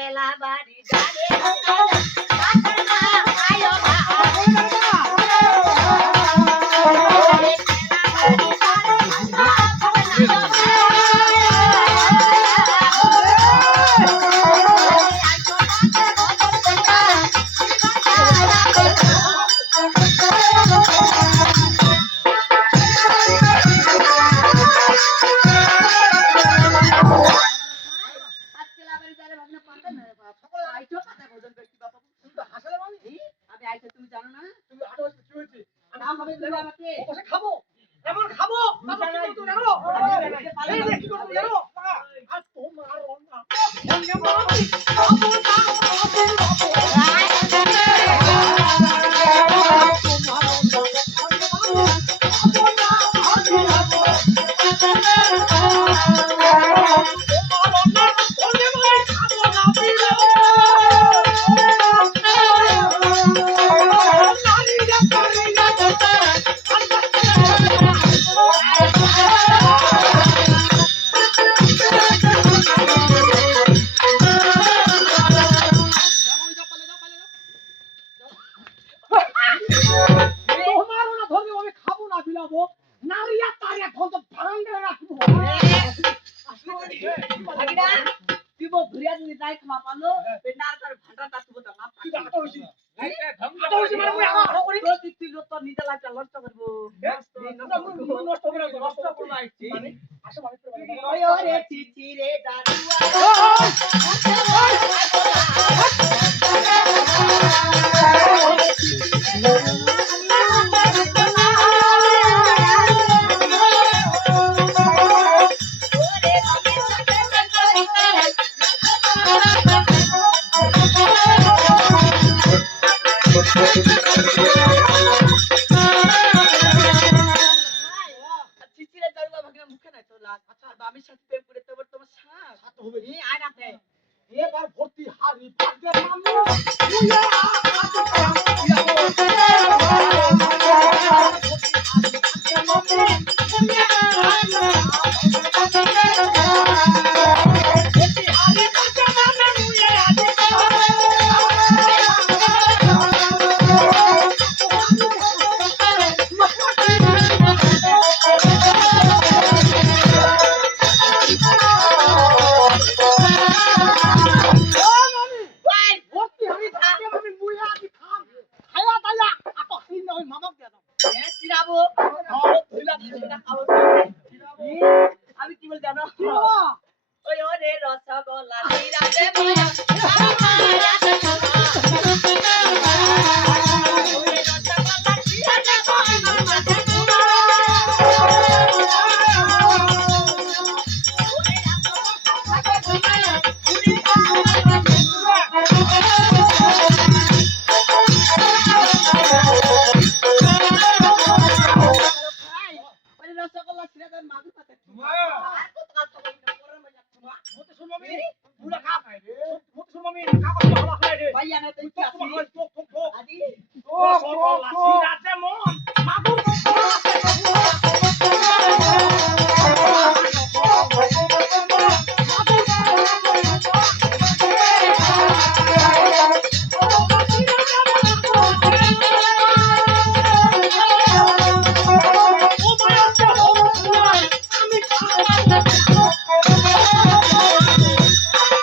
কেলা বাড়ি যাবে না আয়ো না তুমি জানো না তুমি আটো কি হয়েছে নাম হবে তুমি আমাকে বসে খাবো এমন খাবো বাবা কি করতে জানো এই কি করতে জানো আর তোমার না অন্য মাটি খাবো না আমি কি বল জানো ওই ওরে রসগোল্লা নিরাতে বয়া